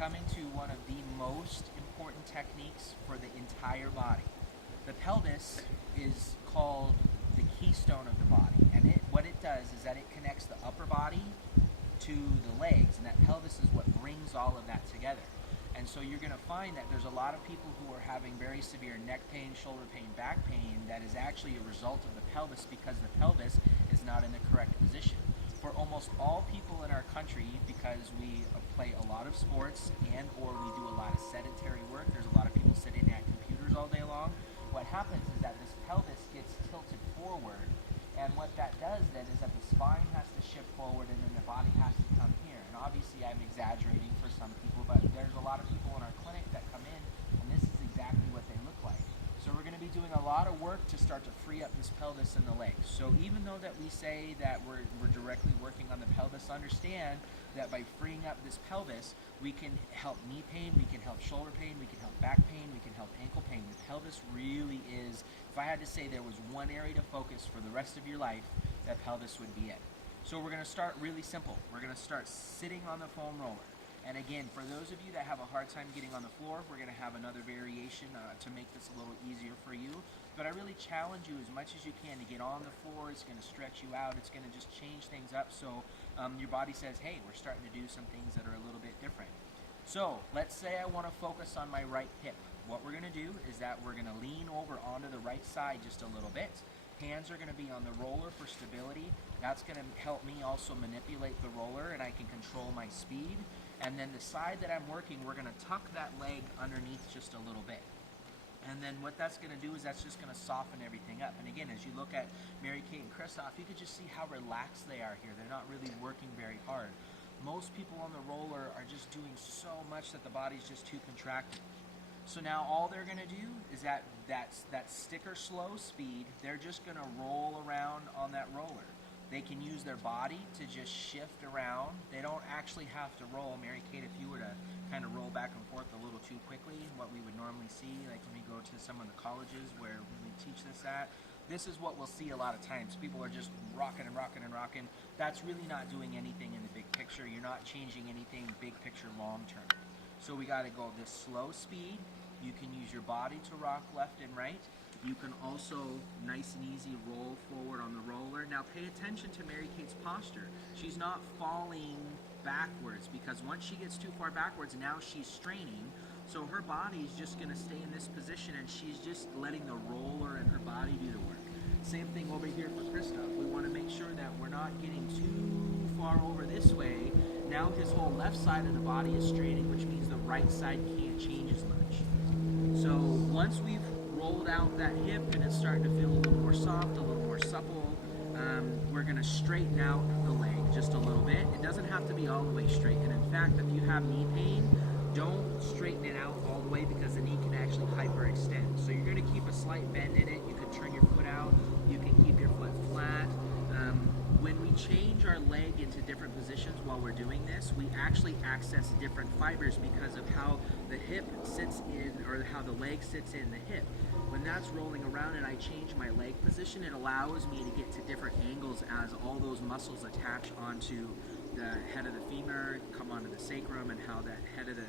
come into one of the most important techniques for the entire body. The pelvis is called the keystone of the body, and what it does is that it connects the upper body to the legs, and that pelvis is what brings all of that together. And so you're going to find that there's a lot of people who are having very severe neck pain, shoulder pain, back pain that is actually a result of the pelvis because the pelvis is not in the correct position. For almost all people in our country, because we play a lot of sports and or we do a lot of sedentary work, there's a lot of people sitting at computers all day long, what happens is that this pelvis gets tilted forward, and what that does then is that the spine has to shift forward and then the body has to come here. And obviously I'm exaggerating for some people, but there's a lot of people in our clinic that come in and this is exactly what they look like. So we're going to be doing a lot of work to start to free up this pelvis and the legs. So even though that we say that we're directly working on the pelvis, understand that by freeing up this pelvis, we can help knee pain, we can help shoulder pain, we can help back pain, we can help ankle pain. The pelvis really is, if I had to say there was one area to focus for the rest of your life, that pelvis would be it. So we're going to start really simple. We're going to start sitting on the foam roller. And again, for those of you that have a hard time getting on the floor, we're going to have another variation to make this a little easier for you. But I really challenge you as much as you can to get on the floor. It's going to stretch you out. It's going to just change things up so your body says, hey, we're starting to do some things that are a little bit different. So let's say I want to focus on my right hip. What we're going to do is that we're going to lean over onto the right side just a little bit. Hands are going to be on the roller for stability. That's going to help me also manipulate the roller and I can control my speed. And then the side that I'm working, we're going to tuck that leg underneath just a little bit. And then what that's going to do is that's just going to soften everything up. And again, as you look at Mary Kate and Christoph, you could just see how relaxed they are here. They're not really working very hard. Most people on the roller are just doing so much that the body's just too contracted. So now all they're going to do is that sticker slow speed, they're just going to roll around on that roller. They can use their body to just shift around. They don't actually have to roll. Mary Kate, if you were to kind of roll back and forth a little too quickly, what we would normally see, like when we go to some of the colleges where we teach this at, this is what we'll see a lot of times. People are just rocking and rocking and rocking. That's really not doing anything in the big picture. You're not changing anything big picture long term. So we got to go this slow speed. You can use your body to rock left and right. You can also, nice and easy, roll forward on the roller. Now pay attention to Mary Kate's posture. She's not falling backwards because once she gets too far backwards, now she's straining. So her body's just going to stay in this position and she's just letting the roller and her body do the work. Same thing over here for Christoph. We want to make sure that we're not getting too far over this way. Now his whole left side of the body is straining, which means the right side can't change as much. So once we've rolled out that hip and it's starting to feel a little more soft, a little more supple, we're going to straighten out the leg just a little bit. It doesn't have to be all the way straight. And in fact, if you have knee pain, don't straighten it out all the way because the knee can actually hyperextend. So you're going to keep a slight bend in it. You can turn your foot out. You can keep your foot flat. When we change our leg into different positions while we're doing this, we actually access different fibers because of how the hip sits in, or how the leg sits in the hip. When that's rolling around and I change my leg position, it allows me to get to different angles as all those muscles attach onto the head of the femur, come onto the sacrum, and how that head of the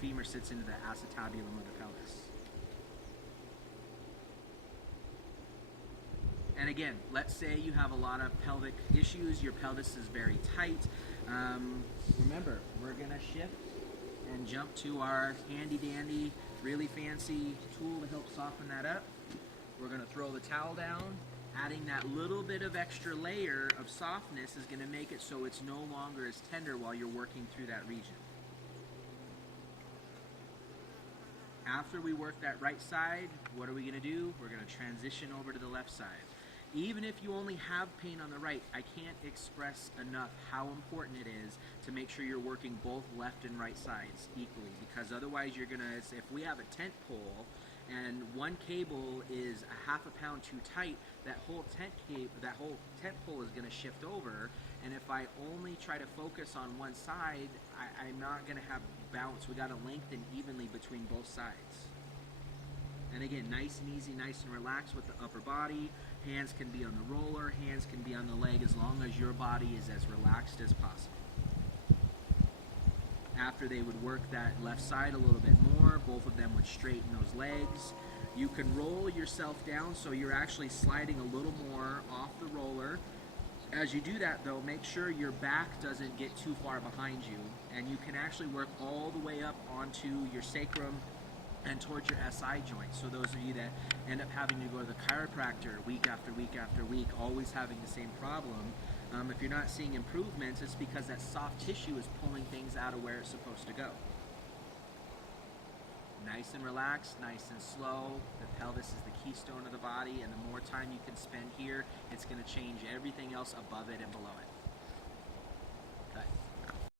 femur sits into the acetabulum of the pelvis. And again, let's say you have a lot of pelvic issues, your pelvis is very tight. Remember, we're going to shift and jump to our handy dandy, really fancy tool to help soften that up. We're going to throw the towel down. Adding that little bit of extra layer of softness is going to make it so it's no longer as tender while you're working through that region. After we work that right side, what are we going to do? We're going to transition over to the left side. Even if you only have pain on the right, I can't express enough how important it is to make sure you're working both left and right sides equally, because otherwise you're going to, if we have a tent pole and one cable is a half a pound too tight, that whole tent pole is going to shift over, and if I only try to focus on one side, I'm not going to have balance. We got to lengthen evenly between both sides. And again, nice and easy, nice and relaxed with the upper body. Hands can be on the roller, hands can be on the leg, as long as your body is as relaxed as possible. After they would work that left side a little bit more, both of them would straighten those legs. You can roll yourself down so you're actually sliding a little more off the roller. As you do that though, make sure your back doesn't get too far behind you, and you can actually work all the way up onto your sacrum and towards your SI joint. So those of you that end up having to go to the chiropractor week after week after week, always having the same problem, if you're not seeing improvements, it's because that soft tissue is pulling things out of where it's supposed to go. Nice and relaxed, nice and slow. The pelvis is the keystone of the body, and the more time you can spend here, it's going to change everything else above it and below it.